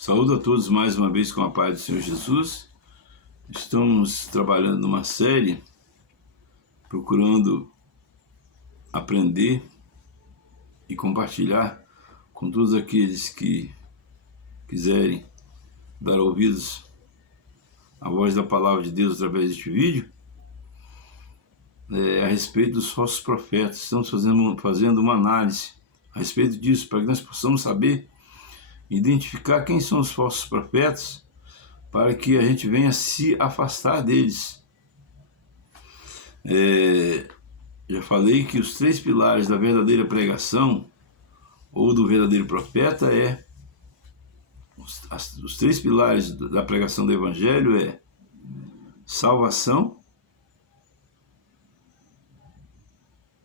Saúdo a todos mais uma vez com a paz do Senhor Jesus. Estamos trabalhando numa série, procurando aprender e compartilhar com todos aqueles que quiserem dar ouvidos à voz da palavra de Deus através deste vídeo, a respeito dos falsos profetas. Estamos fazendo uma análise a respeito disso, para que nós possamos saber identificar quem são os falsos profetas, para que a gente venha se afastar deles. Já falei que os 3 pilares da verdadeira pregação ou do verdadeiro profeta os 3 pilares da pregação do Evangelho é salvação,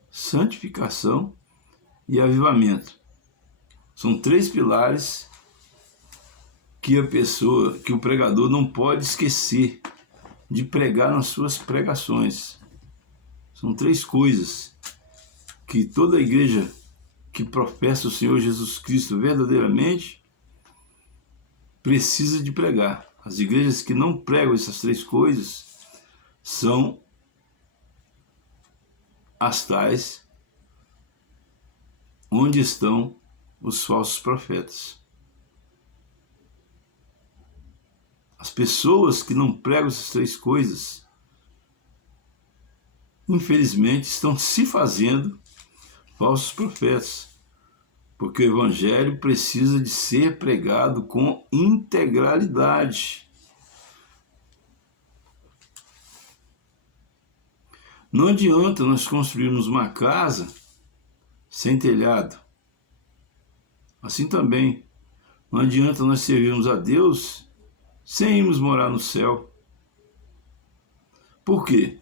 santificação e avivamento. São 3 pilares que o pregador não pode esquecer de pregar nas suas pregações. São 3 coisas que toda igreja que professa o Senhor Jesus Cristo verdadeiramente precisa de pregar. As igrejas que não pregam essas 3 coisas são as tais onde estão os falsos profetas. As pessoas que não pregam essas 3 coisas, infelizmente, estão se fazendo falsos profetas, porque o Evangelho precisa de ser pregado com integralidade. Não adianta nós construirmos uma casa sem telhado. Assim também, não adianta nós servirmos a Deus sem irmos morar no céu. Por quê?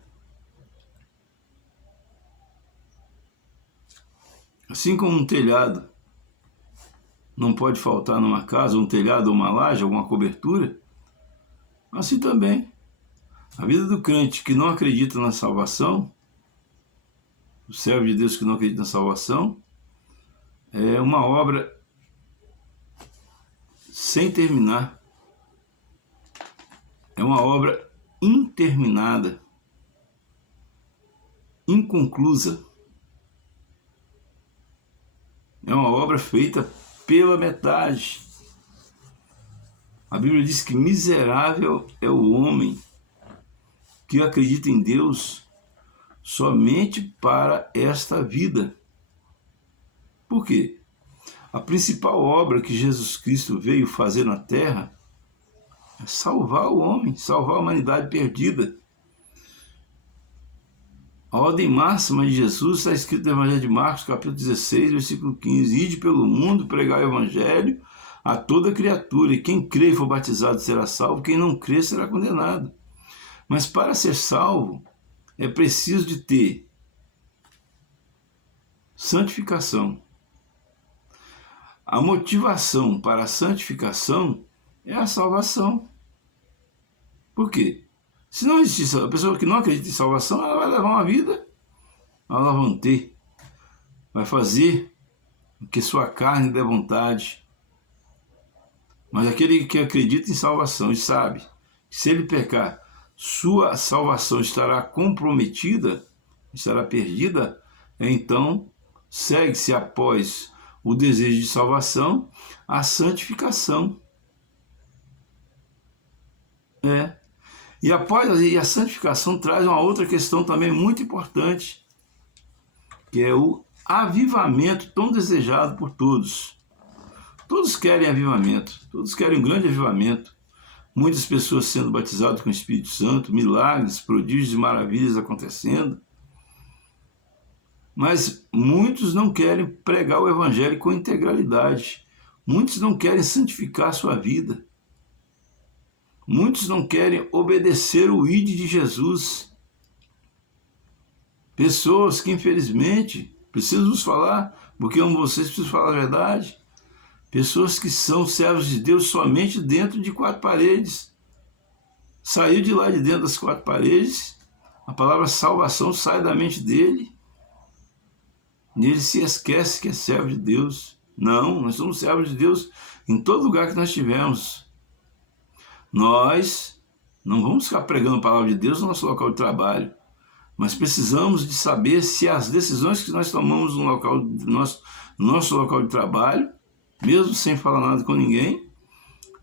Assim como um telhado não pode faltar numa casa, um telhado ou uma laje, alguma cobertura, assim também a vida do crente que não acredita na salvação, o servo de Deus que não acredita na salvação, é uma obra sem terminar. É uma obra interminada, inconclusa. É uma obra feita pela metade. A Bíblia diz que miserável é o homem que acredita em Deus somente para esta vida. Por quê? A principal obra que Jesus Cristo veio fazer na terra é salvar o homem, salvar a humanidade perdida. A ordem máxima de Jesus está escrita no Evangelho de Marcos, capítulo 16, versículo 15. Ide pelo mundo, pregai o Evangelho a toda criatura, e quem crê e for batizado será salvo, quem não crê será condenado. Mas para ser salvo, é preciso de ter santificação. A motivação para a santificação é a salvação. Por quê? Se não existir a pessoa que não acredita em salvação, ela vai levar uma vida à lavante, vai fazer o que sua carne der vontade. Mas aquele que acredita em salvação e sabe que se ele pecar, sua salvação estará comprometida, estará perdida, então segue-se após o desejo de salvação a santificação. E a santificação traz uma outra questão também muito importante, que é o avivamento tão desejado por todos. Todos querem avivamento, todos querem um grande avivamento. Muitas pessoas sendo batizadas com o Espírito Santo, milagres, prodígios e maravilhas acontecendo. Mas muitos não querem pregar o Evangelho com integralidade. Muitos não querem santificar a sua vida. Muitos não querem obedecer o ID de Jesus. Pessoas que, infelizmente, preciso vos falar, porque amo vocês, preciso falar a verdade. Pessoas que são servos de Deus somente dentro de 4 paredes. Saiu de lá de dentro das 4 paredes, a palavra salvação sai da mente dele, e ele se esquece que é servo de Deus. Não, nós somos servos de Deus em todo lugar que nós estivermos. Nós não vamos ficar pregando a palavra de Deus no nosso local de trabalho, mas precisamos de saber se as decisões que nós tomamos no nosso local de trabalho, mesmo sem falar nada com ninguém,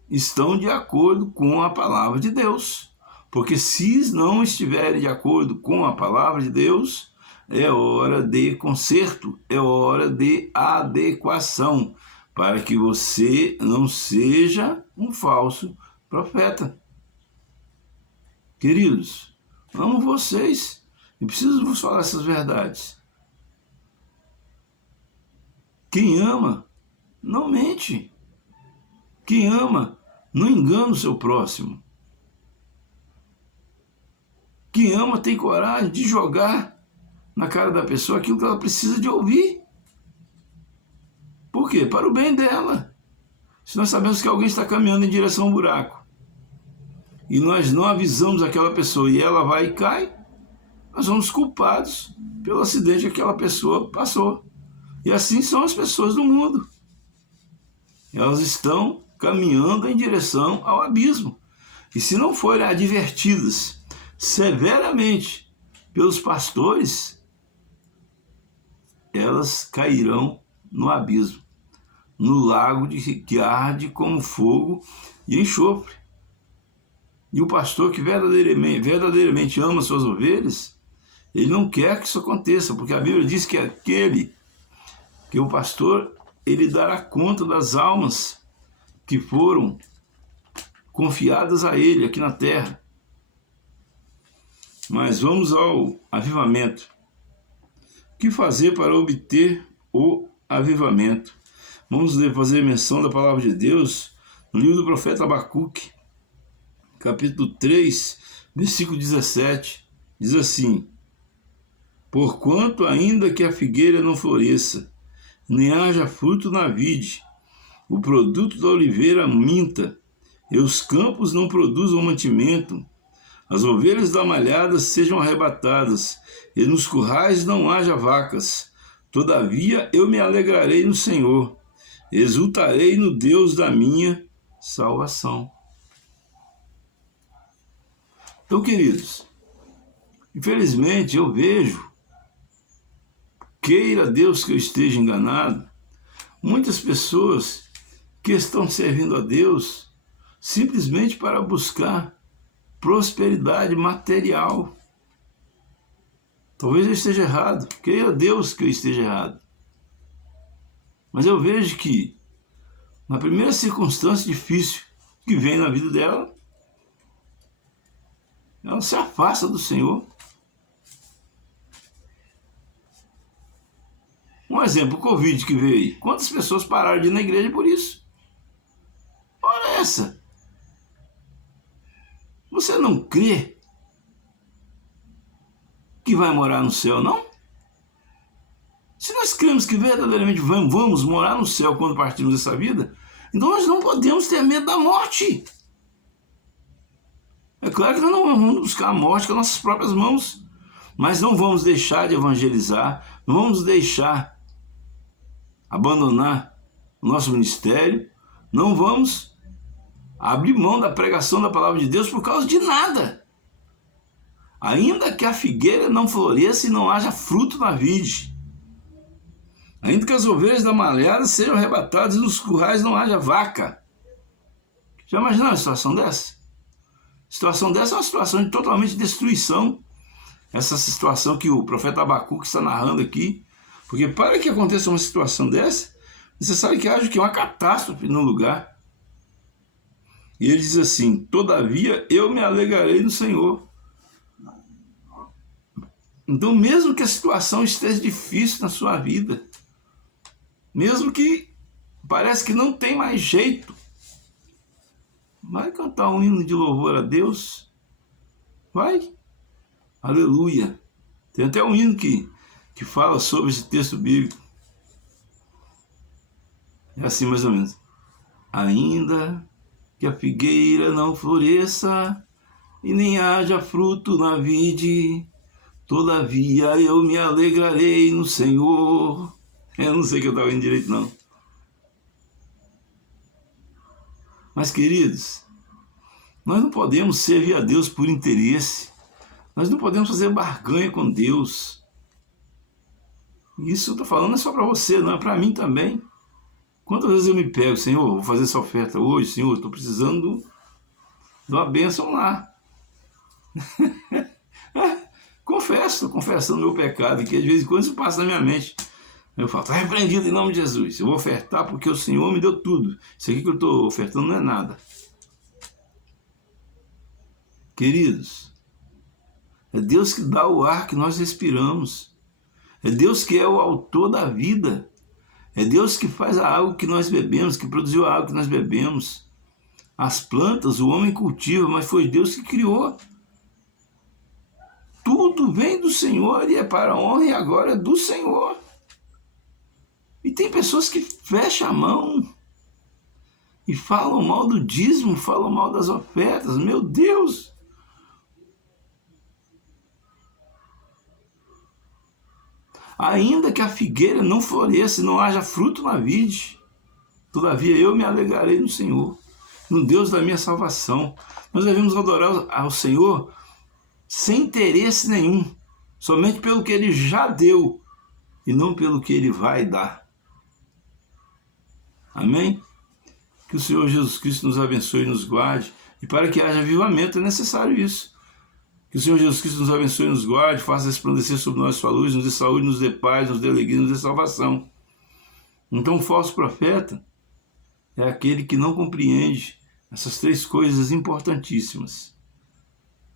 estão de acordo com a palavra de Deus. Porque se não estiverem de acordo com a palavra de Deus, é hora de conserto, é hora de adequação, para que você não seja um falso profeta. Queridos, amo vocês e preciso vos falar essas verdades. Quem ama, não mente. Quem ama, não engana o seu próximo. Quem ama tem coragem de jogar na cara da pessoa aquilo que ela precisa de ouvir. Por quê? Para o bem dela. Se nós sabemos que alguém está caminhando em direção ao buraco e nós não avisamos aquela pessoa e ela vai e cai, nós somos culpados pelo acidente que aquela pessoa passou. E assim são as pessoas do mundo. Elas estão caminhando em direção ao abismo. E se não forem advertidas severamente pelos pastores, elas cairão no abismo, no lago que arde como fogo e enxofre. E o pastor que verdadeiramente ama suas ovelhas, ele não quer que isso aconteça, porque a Bíblia diz que o pastor, ele dará conta das almas que foram confiadas a ele aqui na terra. Mas vamos ao avivamento. O que fazer para obter o avivamento? Vamos fazer menção da palavra de Deus no livro do profeta Abacuque, capítulo 3, versículo 17. Diz assim: porquanto ainda que a figueira não floresça, nem haja fruto na vide, o produto da oliveira minta, e os campos não produzam mantimento, as ovelhas da malhada sejam arrebatadas, e nos currais não haja vacas. Todavia eu me alegrarei no Senhor, exultarei no Deus da minha salvação. Então, queridos, infelizmente eu vejo, queira Deus que eu esteja enganado, muitas pessoas que estão servindo a Deus simplesmente para buscar prosperidade material. Talvez eu esteja errado, queira Deus que eu esteja errado. Mas eu vejo que, na primeira circunstância difícil que vem na vida dela, ela se afasta do Senhor. Um exemplo, o Covid que veio aí. Quantas pessoas pararam de ir na igreja por isso? Ora essa! Você não crê que vai morar no céu, não? Se nós cremos que verdadeiramente vamos morar no céu quando partirmos dessa vida, então nós não podemos ter medo da morte. É claro que nós não vamos buscar a morte com as nossas próprias mãos, mas não vamos deixar de evangelizar, não vamos deixar abandonar o nosso ministério, não vamos abrir mão da pregação da palavra de Deus por causa de nada. Ainda que a figueira não floresça e não haja fruto na vide, ainda que as ovelhas da malhada sejam arrebatadas e nos currais não haja vaca. Já imaginou uma situação dessa? Situação dessa é uma situação de totalmente destruição. Essa situação que o profeta Abacuque está narrando aqui. Porque para que aconteça uma situação dessa, necessário que haja uma catástrofe no lugar. E ele diz assim: todavia eu me alegrarei no Senhor. Então, mesmo que a situação esteja difícil na sua vida, mesmo que parece que não tem mais jeito, vai cantar um hino de louvor a Deus. Vai. Aleluia. Tem até um hino que fala sobre esse texto bíblico. É assim mais ou menos. Ainda que a figueira não floresça e nem haja fruto na vide, todavia eu me alegrarei no Senhor. Eu não sei que eu estava indo direito, não. Mas, queridos, nós não podemos servir a Deus por interesse. Nós não podemos fazer barganha com Deus. Isso eu estou falando não é só para você, não, é para mim também. Quantas vezes eu me pego, Senhor, vou fazer essa oferta hoje, Senhor, estou precisando de uma bênção lá. Confesso, estou confessando meu pecado, que às vezes quando isso passa na minha mente, eu falo, está repreendido em nome de Jesus, eu vou ofertar porque o Senhor me deu tudo. Isso aqui que eu estou ofertando não é nada. Queridos, é Deus que dá o ar que nós respiramos. É Deus que é o autor da vida. É Deus que faz a água que nós bebemos, que produziu a água que nós bebemos. As plantas, o homem cultiva, mas foi Deus que criou. Tudo vem do Senhor e é para a honra e a glória do Senhor. E tem pessoas que fecham a mão e falam mal do dízimo, falam mal das ofertas. Meu Deus! Ainda que a figueira não floresça e não haja fruto na vide, todavia eu me alegrarei no Senhor, no Deus da minha salvação. Nós devemos adorar ao Senhor sem interesse nenhum, somente pelo que Ele já deu e não pelo que Ele vai dar. Amém? Que o Senhor Jesus Cristo nos abençoe e nos guarde, e para que haja avivamento é necessário isso. Que o Senhor Jesus Cristo nos abençoe e nos guarde, faça resplandecer sobre nós sua luz, nos dê saúde, nos dê paz, nos dê alegria, nos dê salvação. Então o falso profeta é aquele que não compreende essas três coisas importantíssimas.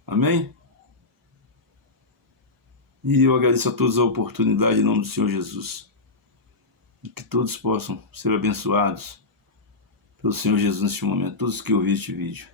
Amém? E eu agradeço a todos a oportunidade em nome do Senhor Jesus. E que todos possam ser abençoados pelo Senhor Jesus neste momento, todos que ouviram este vídeo.